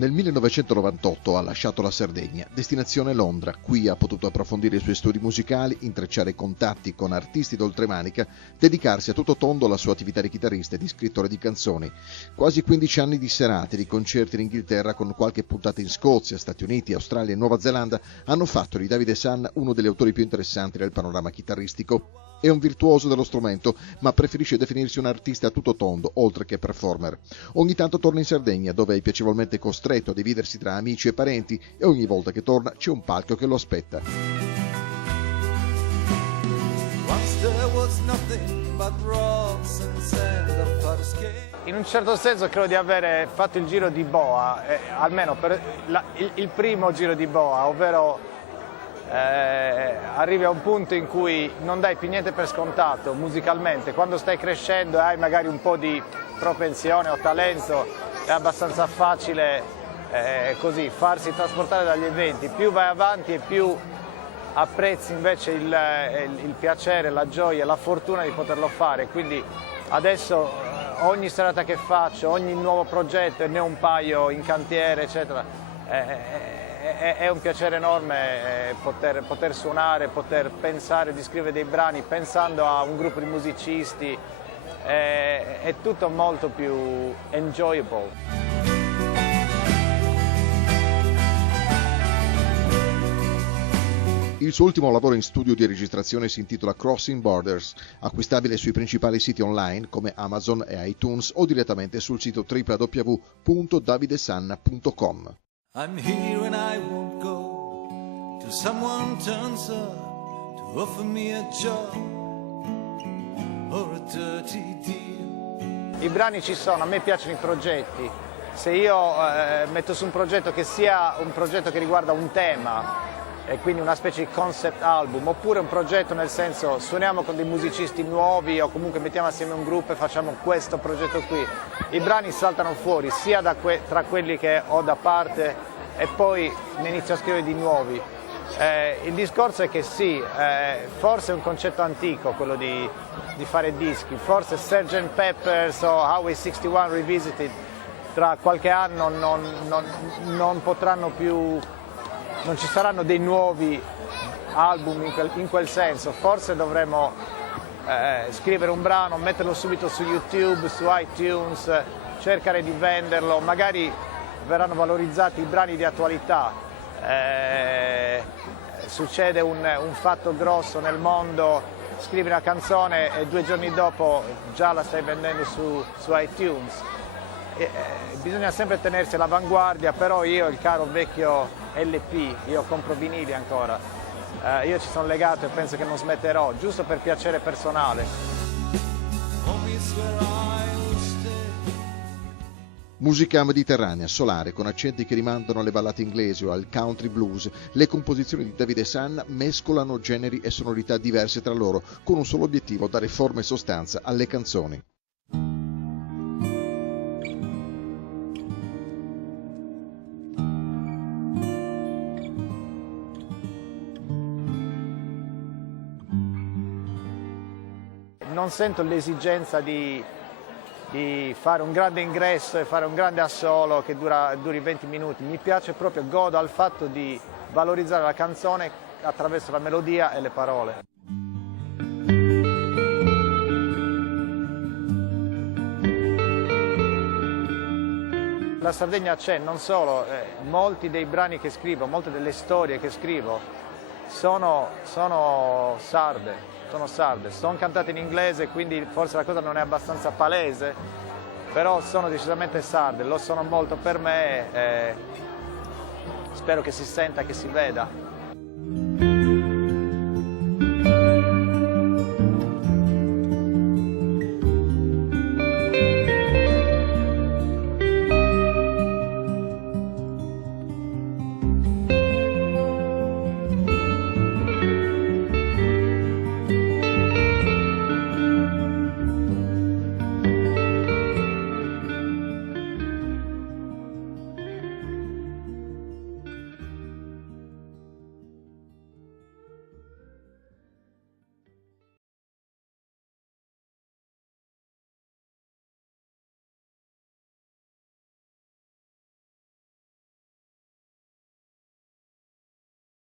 Nel 1998 ha lasciato la Sardegna, destinazione Londra. Qui ha potuto approfondire i suoi studi musicali, intrecciare contatti con artisti d'oltremanica, dedicarsi a tutto tondo alla sua attività di chitarrista e di scrittore di canzoni. Quasi 15 anni di serate, di concerti in Inghilterra con qualche puntata in Scozia, Stati Uniti, Australia e Nuova Zelanda hanno fatto di Davide Sanna uno degli autori più interessanti del panorama chitarristico. È un virtuoso dello strumento, ma preferisce definirsi un artista a tutto tondo, oltre che performer. Ogni tanto torna in Sardegna, dove è piacevolmente costretto a dividersi tra amici e parenti, e ogni volta che torna c'è un palco che lo aspetta. In un certo senso credo di aver fatto il giro di boa, almeno per il primo giro di boa, ovvero arrivi a un punto in cui non dai più niente per scontato musicalmente. Quando stai crescendo e hai magari un po' di propensione o talento, è abbastanza facile così farsi trasportare dagli eventi. Più vai avanti e più apprezzi invece il piacere, la gioia, la fortuna di poterlo fare. Quindi adesso ogni serata che faccio, ogni nuovo progetto, e ne ho un paio in cantiere eccetera, è un piacere enorme poter suonare, poter pensare di scrivere dei brani pensando a un gruppo di musicisti, è tutto molto più enjoyable. Il suo ultimo lavoro in studio di registrazione si intitola Crossing Borders, acquistabile sui principali siti online come Amazon e iTunes o direttamente sul sito www.davidesanna.com. I'm here and I won't go till someone turns up to offer me a job or a dirty deal. I brani ci sono, a me piacciono i progetti. Se io metto su un progetto che sia un progetto che riguarda un tema, e quindi una specie di concept album, oppure un progetto nel senso suoniamo con dei musicisti nuovi o comunque mettiamo assieme un gruppo e facciamo questo progetto qui, i brani saltano fuori sia tra quelli che ho da parte e poi ne inizio a scrivere di nuovi. Il discorso è che sì, forse è un concetto antico quello di fare dischi, forse Sgt. Pepper's o Highway 61 Revisited tra qualche anno non potranno più. Non ci saranno dei nuovi album in quel senso, forse dovremo scrivere un brano, metterlo subito su YouTube, su iTunes, cercare di venderlo, magari verranno valorizzati i brani di attualità. Succede un fatto grosso nel mondo, scrivi una canzone e 2 giorni dopo già la stai vendendo su iTunes. Bisogna sempre tenersi all'avanguardia, però io il caro vecchio LP, io compro vinili ancora, io ci sono legato e penso che non smetterò, giusto per piacere personale. Musica mediterranea, solare, con accenti che rimandano alle ballate inglesi o al country blues, le composizioni di Davide Sanna mescolano generi e sonorità diverse tra loro, con un solo obiettivo: dare forma e sostanza alle canzoni. Non sento l'esigenza di fare un grande ingresso e fare un grande assolo che duri 20 minuti. Mi piace proprio, godo al fatto di valorizzare la canzone attraverso la melodia e le parole. La Sardegna c'è, non solo, molti dei brani che scrivo, molte delle storie che scrivo sono sarde. Sono cantate in inglese, quindi forse la cosa non è abbastanza palese, però sono decisamente sarde, lo sono molto per me e spero che si senta, che si veda.